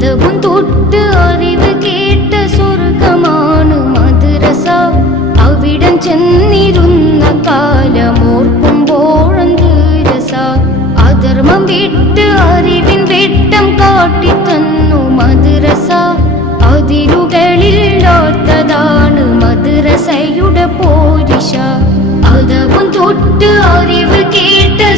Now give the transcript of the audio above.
അതവും തൊട്ട് അറിവ് കേട്ട സ്വർഗമാണ് മദ്രസ. അവിടം ചെന്നിരുന്ന കാലമോർക്കുമ്പോഴെന്ത് രസ. അധർമ്മം വിട്ട് അറിവിൻ വെട്ടം കാട്ടിത്തന്നു മദ്രസ. അതിരുകളില്ലാത്തതാണ് മദ്രസയുടെ പോരിശ. അതവും തൊട്ട് അറിവ് കേട്ട